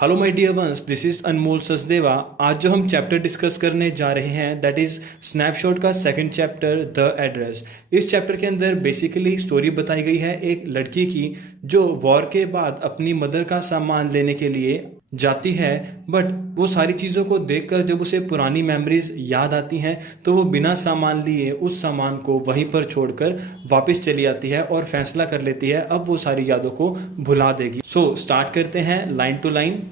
Hello my dear ones, this is Anmol Sachdeva. आज जो हम चैप्टर डिस्कस करने जा रहे हैं दैट इज़ स्नैपशॉट का सेकंड चैप्टर द एड्रेस। इस चैप्टर के अंदर बेसिकली स्टोरी बताई गई है एक लड़की की जो वॉर के बाद अपनी मदर का सामान लेने के लिए जाती है, बट वो सारी चीज़ों को देखकर जब उसे पुरानी मेमोरीज याद आती हैं तो वो बिना सामान लिए उस सामान को वहीं पर छोड़कर वापस चली आती है और फैसला कर लेती है अब वो सारी यादों को भुला देगी। सो स्टार्ट करते हैं line to line.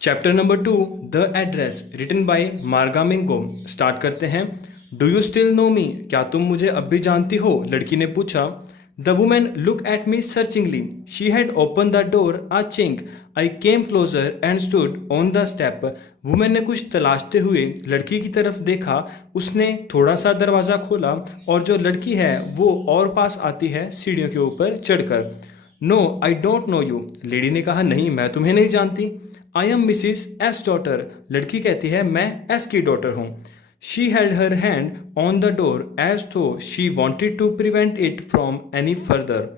Chapter number 2 the address written by Marga Minco. Start करते हैं। Do you still know me? क्या तुम मुझे अब भी जानती हो? लड़की ने पूछा। The women look at me searchingly. She had open the door a chink. I came closer and stood on the step. Women ने कुछ तलाशते हुए लड़की की तरफ देखा। उसने थोड़ा सा दरवाज़ा खोला और जो लड़की है वो और पास आती है सीढ़ियों के ऊपर चढ़कर। No I don't know you. Lady ने कहा, नहीं मैं तुम्हें नहीं जानती। I am Mrs S daughter. लड़की कहती है, मैं एस की डॉटर हूँ। She had her hand on the door as though she wanted to prevent it from any further.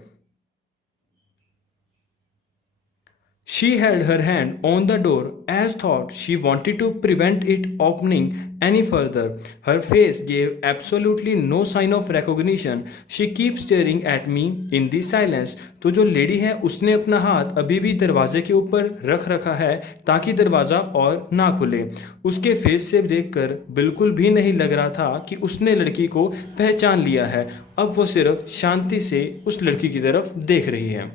She had her hand on the door as thought she wanted to prevent it opening any further. Her face gave absolutely no sign of recognition. She keeps staring at me in the silence. तो जो lady है उसने अपना हाथ अभी भी दरवाजे के ऊपर रख रखा है ताकि दरवाज़ा और ना खुले। उसके फेस से देखकर बिल्कुल भी नहीं लग रहा था कि उसने लड़की को पहचान लिया है। अब वो सिर्फ शांति से उस लड़की की तरफ देख रही है।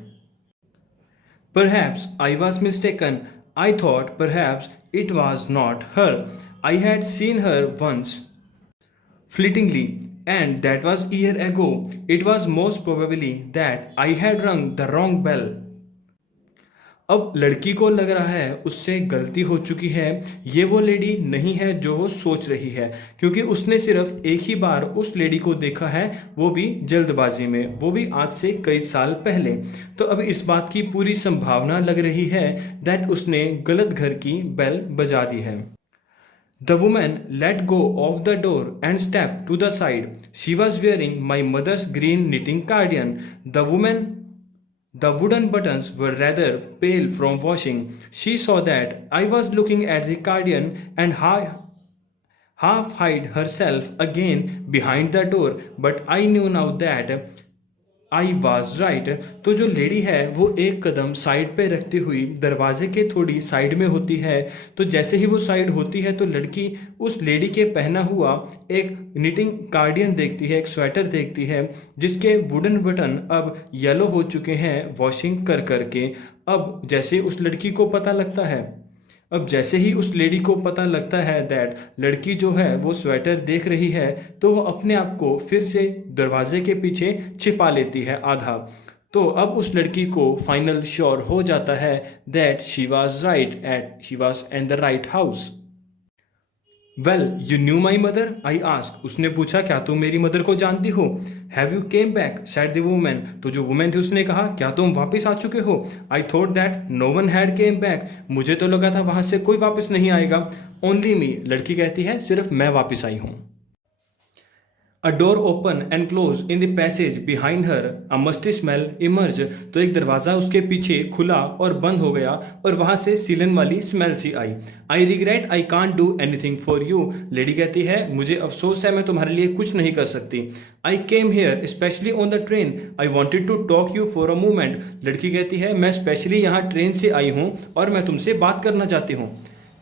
Perhaps I was mistaken. I thought perhaps it was not her. I had seen her once, fleetingly, and that was a year ago. It was most probably that I had rung the wrong bell. अब लड़की को लग रहा है उससे गलती हो चुकी है। ये वो लेडी नहीं है जो वो सोच रही है, क्योंकि उसने सिर्फ एक ही बार उस लेडी को देखा है, वो भी जल्दबाजी में, वो भी आज से कई साल पहले। तो अब इस बात की पूरी संभावना लग रही है दैट उसने गलत घर की बेल बजा दी है। The woman let go of the door and stepped to the side. She was wearing my mother's green knitting cardigan. The wooden buttons were rather pale from washing. She saw that I was looking at the cardigan and half hid herself again behind the door, but I knew now that I was right. तो जो lady है वो एक कदम side पे रखती हुई दरवाजे के थोड़ी साइड में होती है। तो जैसे ही वो साइड होती है तो लड़की उस लेडी के पहना हुआ एक निटिंग कार्डियन देखती है, एक स्वेटर देखती है जिसके वुडन बटन अब येलो हो चुके हैं वॉशिंग कर करके। अब जैसे उस लड़की को पता लगता है, अब जैसे ही उस लेडी को पता लगता है दैट लड़की जो है वो स्वेटर देख रही है तो वो अपने आप को फिर से दरवाजे के पीछे छिपा लेती है आधा। तो अब उस लड़की को फाइनल श्योर हो जाता है that she was in the right house. Well you knew my mother? I ask. उसने पूछा, क्या तुम मेरी मदर को जानती हो? Have you came back? Said the women. तो जो वुमेन थी उसने कहा, क्या तुम वापस आ चुके हो? I thought that no one had came back. मुझे तो लगा था वहां से कोई वापस नहीं आएगा। Only me. लड़की कहती है, सिर्फ मैं वापस आई हूँ। अ door open and close in the passage behind her. A musty smell emerge. तो एक दरवाज़ा उसके पीछे खुला और बंद हो गया और वहाँ से सीलन वाली स्मेल सी आई। I regret I can't do anything for you. Lady कहती है, मुझे अफसोस है मैं तुम्हारे लिए कुछ नहीं कर सकती। I came here specially on the train. I wanted to talk you for a moment. लड़की कहती है, मैं स्पेशली यहाँ ट्रेन से आई हूँ और मैं तुमसे बात करना चाहती हूँ।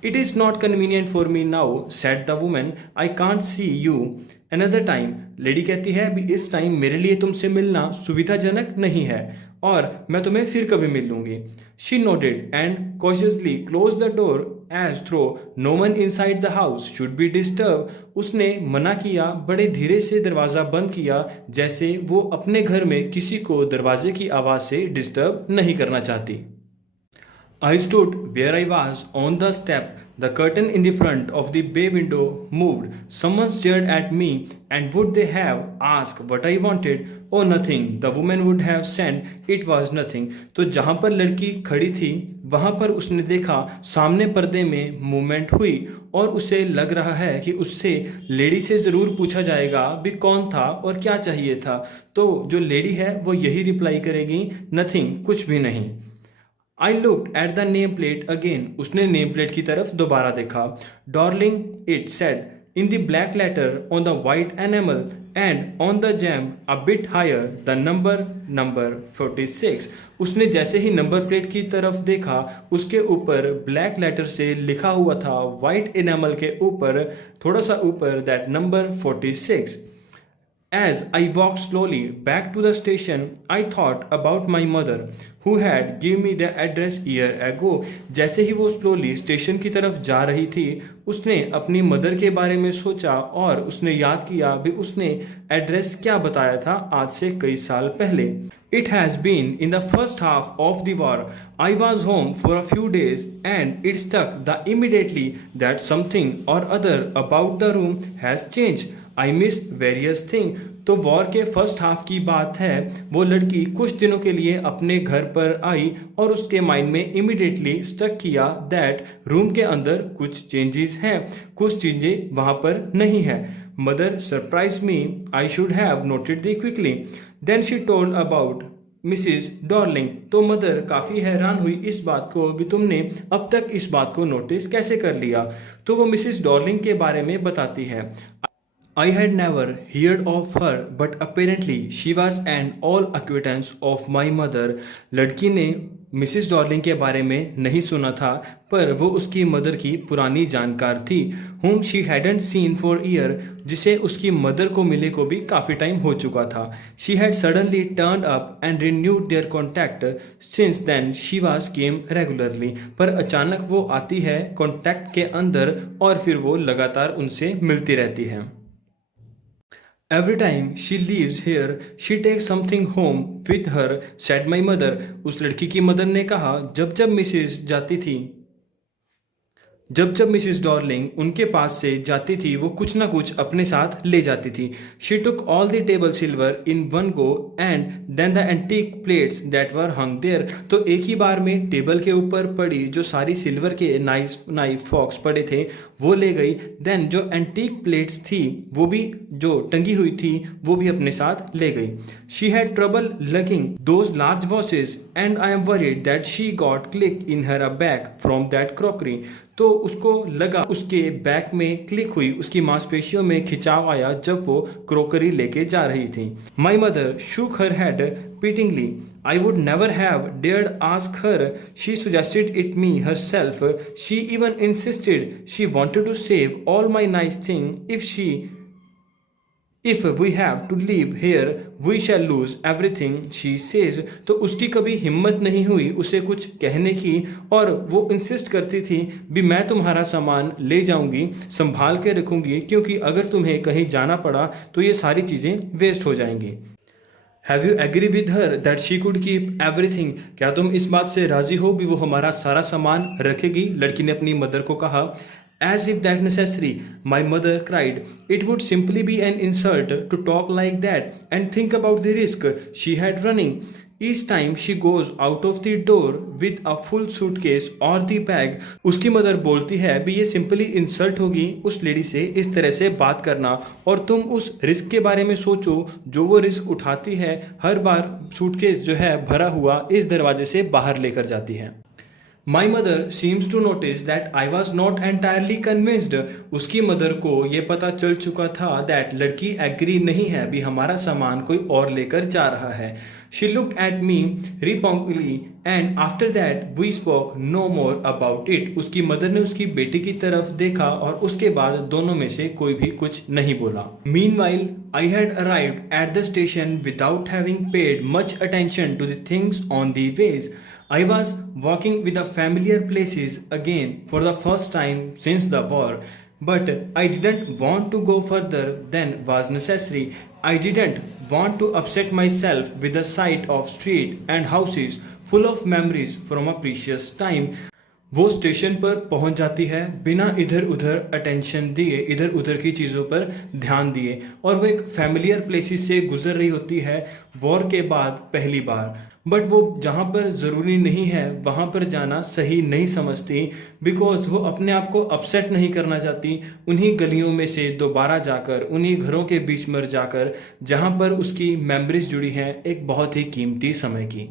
It is not convenient for me now, said the women. I can't see you another time. Lady कहती है, अभी इस टाइम मेरे लिए तुमसे मिलना सुविधाजनक नहीं है और मैं तुम्हें फिर कभी मिल लूंगी। She noted and cautiously close the door as though no one inside the house should be disturb. उसने मना किया, बड़े धीरे से दरवाज़ा बंद किया जैसे वो अपने घर में किसी को दरवाजे की आवाज़ से डिस्टर्ब नहीं करना चाहती। I stood where I was on the step. The curtain in the front of the bay window moved. Someone stared at me, and would they have asked what I wanted? Oh, nothing. The woman would have said it was nothing. तो जहाँ पर लड़की खड़ी थी वहाँ पर उसने देखा सामने पर्दे में मूवमेंट हुई और उसे लग रहा है कि उससे लेडी से ज़रूर पूछा जाएगा भी कौन था और क्या चाहिए था। तो जो लेडी है वो यही रिप्लाई करेगी, नथिंग, कुछ भी नहीं। I looked at the nameplate again. उसने नेम प्लेट की तरफ दोबारा देखा. Darling, it said in the black letter on the white enamel and on the jam a bit higher the number 46. उसने जैसे ही नंबर प्लेट की तरफ देखा, उसके ऊपर ब्लैक लेटर से लिखा हुआ था वाइट इनेमल के ऊपर थोड़ा सा ऊपर that number 46. As I walked slowly back to the station, I thought about my mother, who had given me the address year ago. जैसे ही वो स्लोली स्टेशन की तरफ जा रही थी, उसने अपनी मदर के बारे में सोचा और उसने याद किया भी उसने एड्रेस क्या बताया था आज से कई साल पहले. It has been in the first half of the war. I was home for a few days and it struck the immediately that something or other about the room has changed. I miss various thing. तो war के first half की बात है. वो लड़की कुछ दिनों के लिए अपने घर पर आई और उसके माइंड में इमिडिएटली स्टक किया दैट रूम के अंदर कुछ चेंजेस हैं, कुछ चीज़ें वहाँ पर नहीं है. Mother surprise me. I should have noted the quickly. Then she told about Mrs Darling. तो मदर काफ़ी हैरान हुई इस बात को भी तुमने अब तक इस बात को नोटिस कैसे कर लिया. तो वो मिसिस डॉर्लिंग के बारे में बताती है. I had never heard of her, but apparently she was an old acquaintance of my mother. लड़की ने मिसिस डॉर्लिंग के बारे में नहीं सुना था, पर वो उसकी मदर की पुरानी जानकार थी. whom she hadn't seen for year, जिसे उसकी मदर को मिले को भी काफ़ी टाइम हो चुका था. she had suddenly turned up and renewed their contact. since then she was came regularly. पर अचानक वो आती है कॉन्टैक्ट के अंदर और फिर वो लगातार उनसे मिलती रहती है. Every time she leaves here, she takes something home with her, said my mother. उस लड़की की मदर ने कहा जब जब मिसेस जाती थी, जब जब मिसिस डॉर्लिंग उनके पास से जाती थी वो कुछ ना कुछ अपने साथ ले जाती थी. She took all the table silver in one go and then the antique plates that were hung there. तो एक ही बार में टेबल के ऊपर पड़ी जो सारी सिल्वर के नाइफ फॉक्स पड़े थे वो ले गई. देन जो एंटीक प्लेट्स थी वो भी जो टंगी हुई थी वो भी अपने साथ ले गई. She had trouble logging those large washes and I am worried that she got click in her a back from that crockery. तो उसको लगा उसके बैक में क्लिक हुई, उसकी मांसपेशियों में खिंचाव आया जब वो क्रोकरी लेके जा रही थी. My mother shook her head pityingly. I would never have dared ask her. She suggested it me herself. She even insisted she wanted to save all my nice things. If we have to leave here, we shall lose everything, she says. तो उसकी कभी हिम्मत नहीं हुई उसे कुछ कहने की और वो इंसिस्ट करती थी भी मैं तुम्हारा सामान ले जाऊंगी, संभाल के रखूंगी, क्योंकि अगर तुम्हें कहीं जाना पड़ा तो ये सारी चीज़ें वेस्ट हो जाएंगी. Have you agree with her that she could keep everything. क्या तुम इस बात से राजी हो भी वो हमारा सारा सामान रखेगी. लड़की ने अपनी मदर को कहा. As if that necessary, my mother cried. It would simply be an insult to talk like that and think about the risk she had running. Each time she goes out of the door with a full suitcase or the bag. उसकी mother बोलती है भी ये simply insult होगी उस lady से इस तरह से बात करना, और तुम उस रिस्क के बारे में सोचो जो वो रिस्क उठाती है. हर बार सूटकेस जो है भरा हुआ इस दरवाजे से बाहर लेकर जाती है. My mother seems to notice that I was not entirely convinced. उसकी मदर को ये पता चल चुका था that लड़की एग्री नहीं है भी हमारा सामान कोई और लेकर जा रहा है. She looked at me reprovingly and after that we spoke no more about it. उसकी मदर ने उसकी बेटी की तरफ देखा और उसके बाद दोनों में से कोई भी कुछ नहीं बोला. Meanwhile, I had arrived at the station without having paid much attention to the things on the ways. I was walking with the familiar places again for the first time since the war, but I didn't want to go further than was necessary. I didn't want to upset myself with the sight of street and houses full of memories from a precious time. वो station पर पहुंच जाती है बिना इधर उधर attention दिए, इधर उधर की चीज़ों पर ध्यान दिए, और वो एक फैमिलियर प्लेसेस से गुजर रही होती है वॉर के बाद पहली बार. बट वो जहाँ पर ज़रूरी नहीं है वहाँ पर जाना सही नहीं समझती, बिकॉज वो अपने आप को अपसेट नहीं करना चाहती उन्हीं गलियों में से दोबारा जाकर, उन्हीं घरों के बीच में जाकर जहाँ पर उसकी मेमोरीज जुड़ी हैं एक बहुत ही कीमती समय की.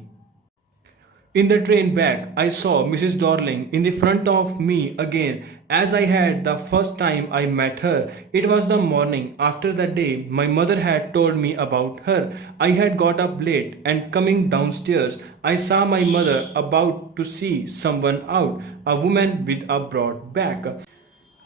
In the train back, I saw Mrs. Darling in the front of me again as I had the first time I met her. It was the morning after the day my mother had told me about her. I had got up late and coming downstairs, I saw my mother about to see someone out, a woman with a broad back.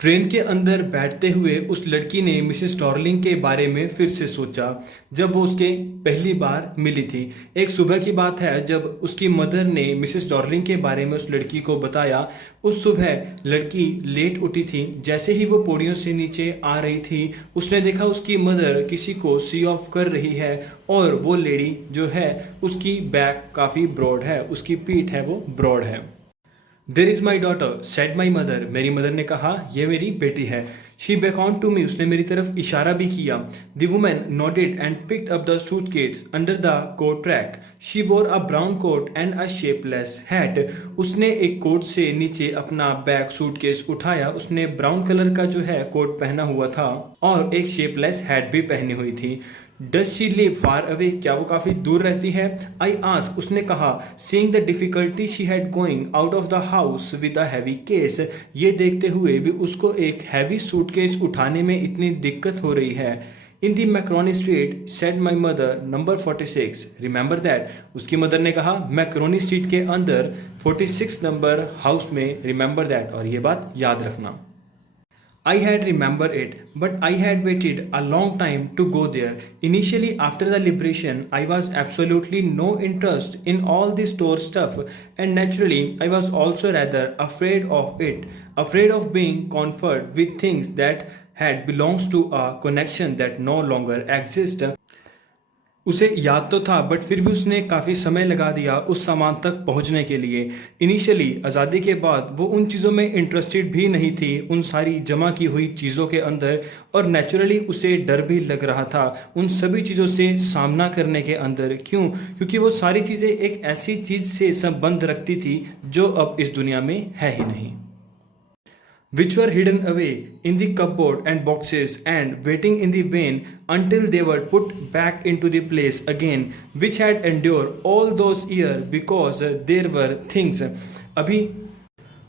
Train के अंदर बैठते हुए उस लड़की ने Mrs Darling के बारे में फिर से सोचा जब वो उसके पहली बार मिली थी। एक सुबह की बात है जब उसकी मदर ने मिसेस डॉर्लिंग के बारे में उस लड़की को बताया। उस सुबह लड़की लेट उठी थी। जैसे ही वो पौड़ियों से नीचे आ रही थी उसने देखा उसकी मदर किसी को सी ऑफ कर रही है और वो लेडी जो है उसकी बैक काफ़ी ब्रॉड है, उसकी पीठ है वो ब्रॉड है। There is my daughter said my mother, मेरी मदर ने कहा ये मेरी बेटी है। शी beckoned टू मी, उसने मेरी तरफ इशारा भी किया। The woman nodded and picked up the suitcase under the coat rack. She wore a brown coat and a shapeless hat. उसने एक कोट से नीचे अपना बैग सूटकेस उठाया। उसने ब्राउन कलर का जो है कोट पहना हुआ था और एक शेपलेस हैट भी पहनी हुई थी। Does she live far away, क्या वो काफ़ी दूर रहती है? आई आस्क, उसने कहा। Seeing the difficulty she had going out of the house with a heavy case, ये देखते हुए भी उसको एक हैवी सूटकेस उठाने में इतनी दिक्कत हो रही है। In the Macaroni Street said my mother number 46, remember that, उसकी मदर ने कहा मैक्रोनी स्ट्रीट के अंदर 46 नंबर हाउस में, रिमेंबर दैट, और ये बात याद रखना। I had remembered it, but I had waited a long time to go there. Initially, after the liberation, I was absolutely no interest in all the store stuff, and naturally, I was also rather afraid of it, afraid of being conferred with things that had belongs to a connection that no longer exists. उसे याद तो था but फिर भी उसने काफ़ी समय लगा दिया उस सामान तक पहुंचने के लिए। इनिशियली आज़ादी के बाद वो उन चीज़ों में इंटरेस्टेड भी नहीं थी, उन सारी जमा की हुई चीज़ों के अंदर, और नेचुरली उसे डर भी लग रहा था उन सभी चीज़ों से सामना करने के अंदर। क्यों? क्योंकि वो सारी चीज़ें एक ऐसी चीज़ से संबंध रखती थी जो अब इस दुनिया में है ही नहीं। Which were hidden away in the cupboard and boxes and waiting in the vain until they were put back into the place again, which had endured all those years because there were things. अभी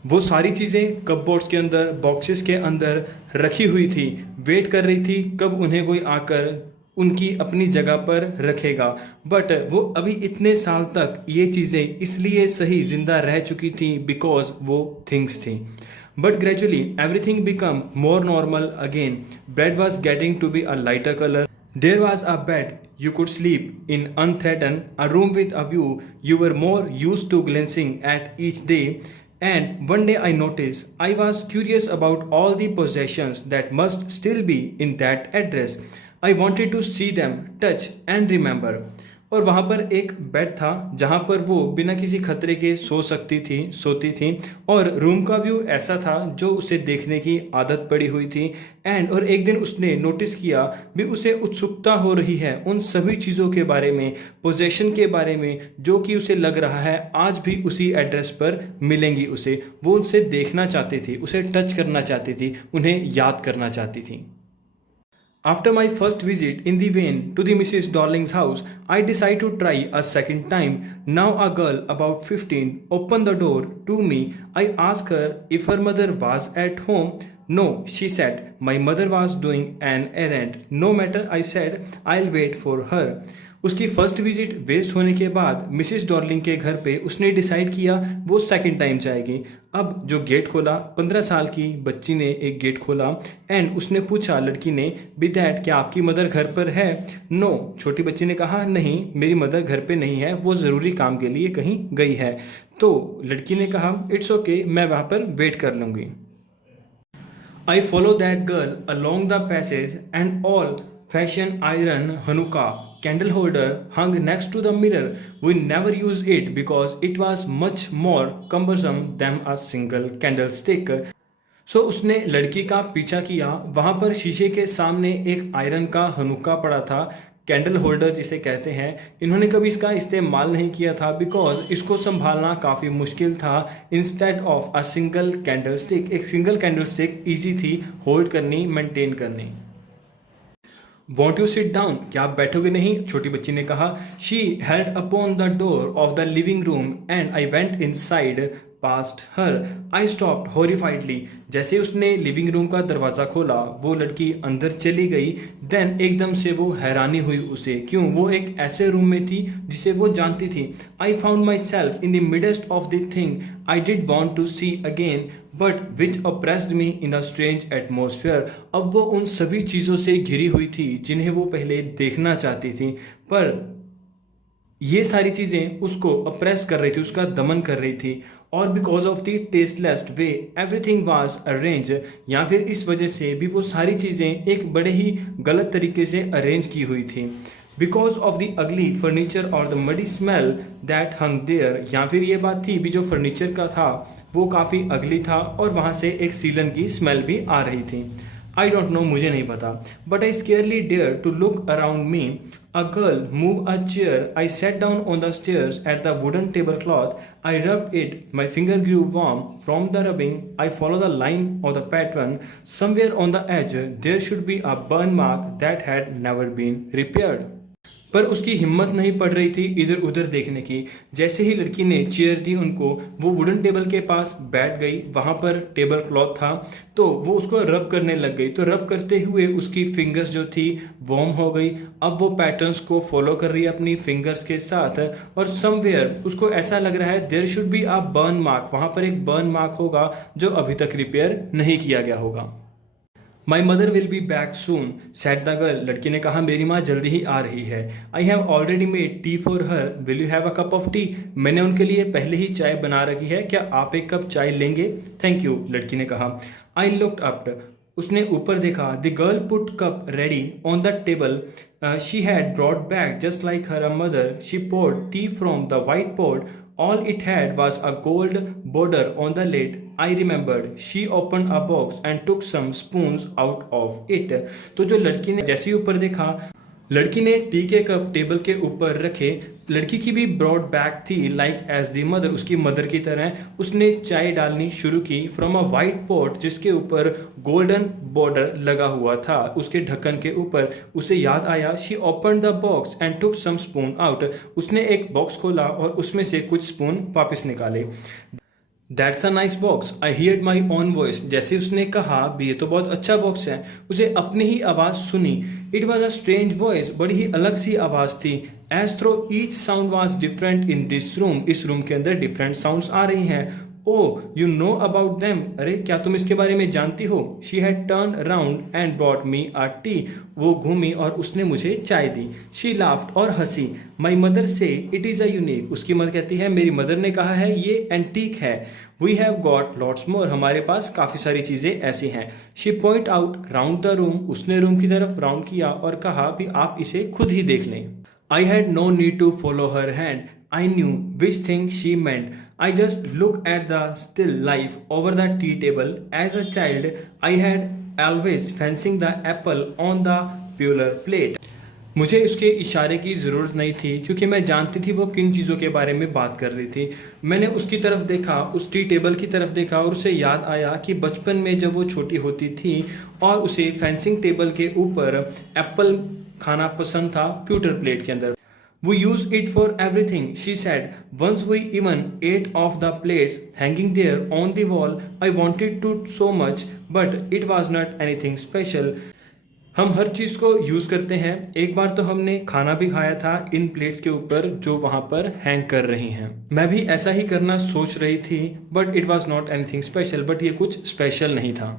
वो सारी चीज़ें cupboards के अंदर, boxes के अंदर रखी हुई थी, वेट कर रही थी कब उन्हें कोई आकर उनकी अपनी जगह पर रखेगा। बट वो अभी इतने साल तक ये चीज़ें इसलिए सही जिंदा रह चुकी थी बिकॉज वो थिंग्स थी। But gradually, everything became more normal again. Bread was getting to be a lighter color. There was a bed you could sleep in unthreatened, a room with a view you were more used to glancing at each day. And one day I noticed I was curious about all the possessions that must still be in that address. I wanted to see them, touch and remember. और वहाँ पर एक bed था जहाँ पर वो बिना किसी खतरे के सो सकती थी, सोती थी, और रूम का व्यू ऐसा था जो उसे देखने की आदत पड़ी हुई थी। और एक दिन उसने नोटिस किया भी उसे उत्सुकता हो रही है उन सभी चीज़ों के बारे में, पोजेशन के बारे में, जो कि उसे लग रहा है आज भी उसी एड्रेस पर मिलेंगी उसे। वो उनसे देखना चाहती थी, उसे टच करना चाहती थी, उन्हें याद करना चाहती थी। After my first visit in the van to the Mrs. Darling's house, I decided to try a second time. Now a girl about 15 opened the door to me. I asked her if her mother was at home. No, she said. My mother was doing an errand. No matter, I said, I'll wait for her. उसकी first visit waste होने के बाद Mrs Darling के घर पे उसने decide किया वो सेकंड टाइम जाएगी। अब जो गेट खोला, 15 साल की बच्ची ने एक गेट खोला एंड उसने पूछा लड़की ने, बी दैट, क्या आपकी मदर घर पर है? नो, छोटी बच्ची ने कहा, नहीं मेरी मदर घर पे नहीं है, वो ज़रूरी काम के लिए कहीं गई है। तो लड़की ने कहा, इट्स ओके, मैं वहाँ पर वेट कर लूँगी। I followed that girl along the passage and old-fashioned iron Hanukkah candle holder hung next to the mirror. We never used it because it was much more cumbersome than a single candlestick. सो उसने लड़की का पीछा किया। वहाँ पर शीशे के सामने एक आयरन का हनुक्का पड़ा था, कैंडल होल्डर जिसे कहते हैं। इन्होंने कभी इसका इस्तेमाल नहीं किया था बिकॉज इसको संभालना काफ़ी मुश्किल था। Instead of a single candle stick, एक सिंगल कैंडल स्टिक ईजी थी होल्ड करनी, मेंटेन करनी। वॉन्ट यू सिट डाउन, क्या आप बैठोगे नहीं? छोटी बच्ची ने कहा। She held upon the door of the living room and I went inside past her. I stopped horrifiedly. जैसे उसने लिविंग रूम का दरवाज़ा खोला वो लड़की अंदर चली गई। देन एकदम से वो हैरानी हुई उसे, क्यों? वो एक ऐसे रूम में थी जिसे वो जानती थी। I found myself in the midst of the thing I did want to see again but which oppressed me in the strange atmosphere. अब वो उन सभी चीज़ों से घिरी हुई थी जिन्हें वो पहले देखना चाहती थी, पर ये सारी चीज़ें उसको अप्रेस कर रही थी, उसका दमन कर रही थी। और because of the tasteless way everything was arrange, या फिर इस वजह से भी वो सारी चीज़ें एक बड़े ही गलत तरीके से अरेंज की हुई थी। Because of the ugly furniture और the muddy smell that hung there, या फिर ये बात थी भी जो फर्नीचर का था वो काफ़ी अगली था और वहाँ से एक सीलन की स्मेल भी आ रही थी। आई डोंट नो, मुझे नहीं पता, but I scarcely dare to look around me. A girl move a chair, I set down on the stairs at the wooden table cloth, I rubbed it, my finger grew warm from the rubbing, I follow the line of the pattern, somewhere on the edge there should be a burn mark that had never been repaired. पर उसकी हिम्मत नहीं पड़ रही थी इधर उधर देखने की। जैसे ही लड़की ने चेयर दी उनको, वो वुडन टेबल के पास बैठ गई। वहाँ पर टेबल क्लॉथ था तो वो उसको रब करने लग गई। तो रब करते हुए उसकी फिंगर्स जो थी वार्म हो गई। अब वो पैटर्न्स को फॉलो कर रही है अपनी फिंगर्स के साथ, और समवेयर उसको ऐसा लग रहा है there should be a burn mark, वहाँ पर एक बर्न मार्क होगा जो अभी तक रिपेयर नहीं किया गया होगा। My mother will be back soon said the girl, लड़की ने कहा मेरी माँ जल्दी ही आ रही है। I have already made tea for her, will you have a cup of T, मैंने उनके लिए पहले ही चाय बना रखी है, क्या आप एक कप चाय लेंगे? थैंक यू, लड़की ने कहा। आई लुक्ड अप, उसने ऊपर देखा। The girl put cup ready on the table, she had brought back just like her mother, she poured tea from the white pot, all it had was a gold border on the lid. I remembered. She opened a box and took some spoons out of it. तो जो लड़की ने जैसे ही ऊपर देखा, लड़की ने T के कप टेबल के ऊपर रखे। लड़की की भी ब्रॉड बैक थी लाइक एज द मदर, उसकी मदर की तरह। उसने चाय डालनी शुरू की फ्रॉम अ वाइट पॉट जिसके ऊपर गोल्डन बॉर्डर लगा हुआ था उसके ढक्कन के ऊपर। उसे याद आया, she open the box and took some spoon out, उसने एक बॉक्स खोला और उसमें से कुछ स्पून वापस निकाले। That's a nice box, I heard my own voice, जैसे उसने कहा भी ये तो बहुत अच्छा बॉक्स है, उसे अपनी ही आवाज़ सुनी। It was a strange voice, बड़ी ही अलग सी आवाज़ थी। As through each sound was different in this room, इस रूम के अंदर डिफरेंट साउंड्स आ रही हैं। Oh you know about them, अरे क्या तुम इसके बारे में जानती हो? She had turn round and brought me a tea, वो घूमी और उसने मुझे चाय दी। शी लाफ्ड, और हंसी। माई मदर से इट इज़ अ यूनिक, उसकी मदर कहती है मेरी मदर ने कहा है ये एंटीक है। We have got lots more, हमारे पास काफ़ी सारी चीज़ें ऐसी हैं। She point out round the room, उसने रूम की तरफ राउंड किया और कहा भी आप इसे खुद ही देख लें। I had no need to follow her hand, I knew which thing she meant. I just looked at the still life over the tea table. As a child, I had always fancied the apple on the pewter plate. मुझे उसके इशारे की ज़रूरत नहीं थी क्योंकि मैं जानती थी वो किन चीज़ों के बारे में बात कर रही थी। मैंने उसकी तरफ देखा, उस टी टेबल की तरफ देखा, और उसे याद आया कि बचपन में जब वो छोटी होती थी और उसे फेंसिंग टेबल के ऊपर एप्पल खाना पसंद था प्यूटर प्लेट के अंदर। We use it for everything, she said. Once we even ate off the plates hanging there on the wall. I wanted to so much, but it was not anything special. हम हर चीज़ को use करते हैं। एक बार तो हमने खाना भी खाया था इन प्लेट्स के ऊपर जो वहाँ पर हैंग कर रही हैं। मैं भी ऐसा ही करना सोच रही थी, but it was not anything special, but ये कुछ स्पेशल नहीं था।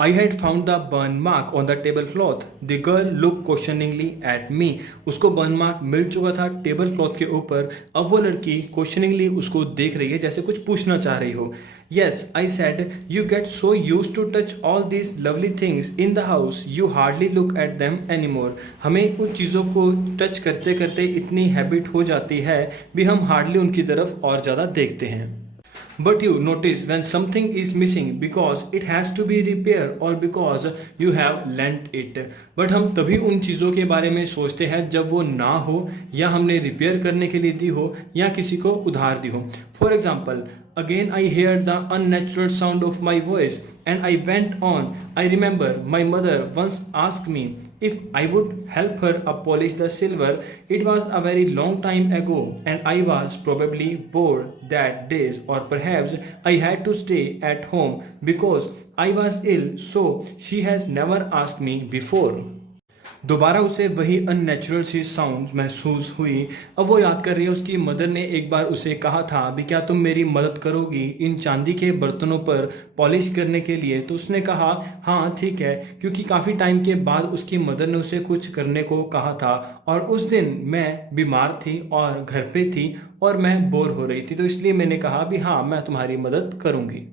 I had found the burn mark on the tablecloth. The girl looked questioningly at me. उसको burn mark मिल चुका था टेबल क्लॉथ के ऊपर। अब वो लड़की questioningly उसको देख रही है जैसे कुछ पूछना चाह रही हो। Yes, I said, you get so used to touch all these lovely things in the house, you hardly look at them anymore. हमें उन चीज़ों को टच करते करते इतनी हैबिट हो जाती है भी हम हार्डली उनकी तरफ और ज़्यादा देखते हैं। But you notice when something is missing because it has to be repaired or because you have lent it. But हम तभी उन चीज़ों के बारे में सोचते हैं जब वो ना हो या हमने रिपेयर करने के लिए दी हो या किसी को उधार दी हो। For example, again I hear the unnatural sound of my voice. and I went on. I remember my mother once asked me if I would help her polish the silver. It was a very long time ago, and I was probably bored that days, or perhaps I had to stay at home because I was ill, so she has never asked me before. दोबारा उसे वही unnatural सी sound महसूस हुई। अब वो याद कर रही है उसकी मदर ने एक बार उसे कहा था, अभी क्या तुम मेरी मदद करोगी इन चांदी के बर्तनों पर पॉलिश करने के लिए। तो उसने कहा हाँ ठीक है, क्योंकि काफ़ी टाइम के बाद उसकी मदर ने उसे कुछ करने को कहा था और उस दिन मैं बीमार थी और घर पे थी और मैं बोर हो रही थी, तो इसलिए मैंने कहा भी हाँ मैं तुम्हारी मदद करूँगी।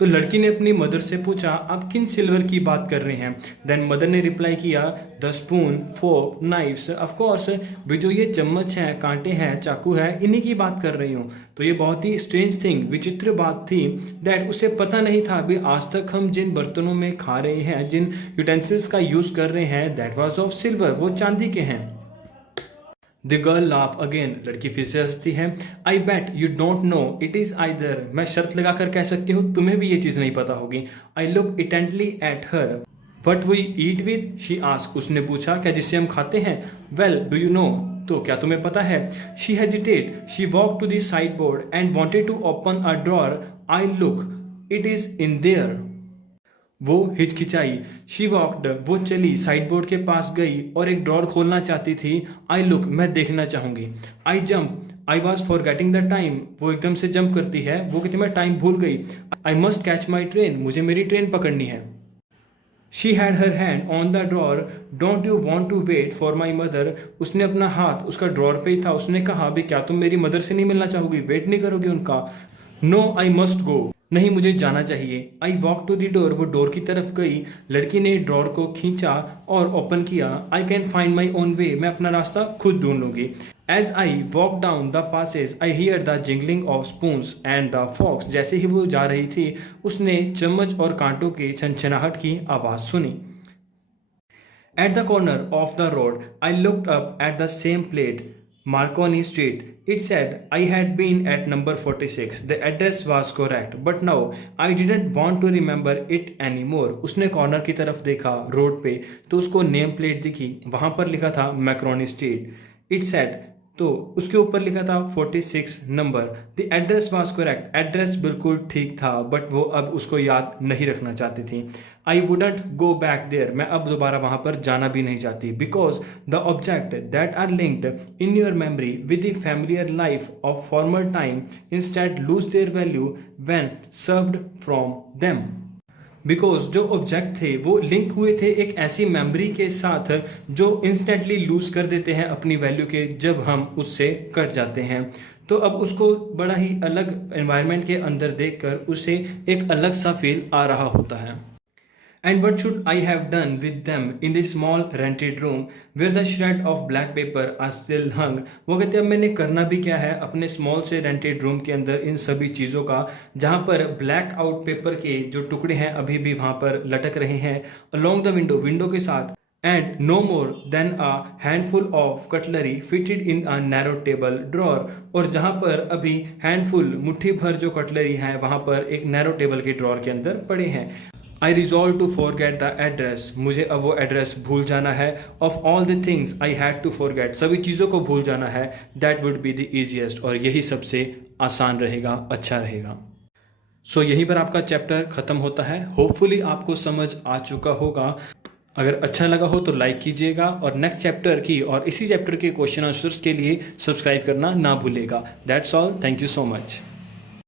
तो लड़की ने अपनी मदर से पूछा आप किन सिल्वर की बात कर रहे हैं। देन मदर ने रिप्लाई किया the spoon, fork, knifes, of course भी जो ये चम्मच है, कांटे हैं, चाकू है, इन्हीं की बात कर रही हूँ। तो ये बहुत ही स्ट्रेंज थिंग, विचित्र बात थी दैट उसे पता नहीं था अभी आज तक हम जिन बर्तनों में खा रहे हैं, जिन यूटेंसिल्स का यूज़ कर रहे हैं, दैट वाज ऑफ सिल्वर, वो चांदी के हैं। द गर्ल लाफ अगेन, लड़की फिर से हंसती है। I bet you don't know it is either, मैं शर्त लगाकर कह सकती हूँ तुम्हें भी ये चीज़ नहीं पता होगी। I look intently at her. What we eat with, she ask, उसने पूछा क्या जिससे हम खाते हैं। वेल डू यू नो, तो क्या तुम्हें पता है। She hesitate, she walk to the sideboard and wanted to open a drawer. I look, it is in there. वो हिचकिचाई, शी वॉक्ड, वो चली, साइड बोर्ड के पास गई और एक ड्रॉर खोलना चाहती थी। आई लुक, मैं देखना चाहूंगी। I jump, I was for getting the time, वो एकदम से जंप करती है, वो कहती मैं टाइम भूल गई। I must catch my train, मुझे मेरी ट्रेन पकड़नी है। She had her hand on the drawer, don't you want to wait for my mother, उसने अपना हाथ उसका ड्रॉर पे ही था। उसने कहा भी क्या तुम मेरी मदर से नहीं मिलना चाहोगी, वेट नहीं करोगी उनका। नो आई मस्ट गो, नहीं मुझे जाना चाहिए। I walk to the door, वो डोर की तरफ गई। लड़की ने ड्रॉर को खींचा और ओपन किया। I can find my own way, मैं अपना रास्ता खुद ढूंढ लूंगी। As I walk down the passage I hear the jingling of spoons and the forks, जैसे ही वो जा रही थी उसने चम्मच और कांटों के छनछनाहट की आवाज़ सुनी। At the corner of the road I looked up at the same plate, Marconi Street. It said I had been at number 46. The address was correct, but now I didn't want to remember it anymore. उसने corner की तरफ देखा road पे तो उसको name plate दिखी, वहाँ पर लिखा था मैक्रोनी स्ट्रीट। It said, तो उसके ऊपर लिखा था 46 number. The address was correct, address बिल्कुल ठीक था, बट वो अब उसको याद नहीं रखना चाहती थी। I wouldn't go back there, मैं अब दोबारा वहाँ पर जाना भी नहीं चाहती। Because the object that are linked in your memory with the familiar life of former time instead lose their value when served from them. Because जो ऑब्जेक्ट थे वो लिंक हुए थे एक ऐसी मेमोरी के साथ जो इंस्टेंटली लूज कर देते हैं अपनी वैल्यू के जब हम उससे कट जाते हैं। तो अब उसको बड़ा ही अलग एनवायरनमेंट के अंदर देखकर उसे एक अलग सा फील आ रहा होता है। And what should I have done with them in this small rented room where the shred of black paper are still hung? वो कहते हैं अब मैंने करना भी क्या है अपने स्मॉल से रेंटेड रूम के अंदर इन सभी चीज़ों का, जहाँ पर ब्लैक आउट पेपर के जो टुकड़े हैं अभी भी वहाँ पर लटक रहे हैं along the window, विंडो के साथ। And no more than a handful of cutlery fitted in a narrow table drawer, और जहाँ पर अभी हैंडफुल मुट्ठी भर जो कटलरी है वहाँ पर एक नैरो टेबल के ड्रॉर के अंदर पड़े हैं। I resolve to forget the address, मुझे अब वो एड्रेस भूल जाना है। Of all the things I had to forget, सभी चीज़ों को भूल जाना है। That would be the easiest, और यही सबसे आसान रहेगा, अच्छा रहेगा। सो यहीं पर आपका चैप्टर ख़त्म होता है। होपफुली आपको समझ आ चुका होगा। अगर अच्छा लगा हो तो लाइक कीजिएगा और नेक्स्ट चैप्टर की और इसी चैप्टर के क्वेश्चन आंसर्स के लिए सब्सक्राइब करना ना भूलेगा। That's all, thank you so much.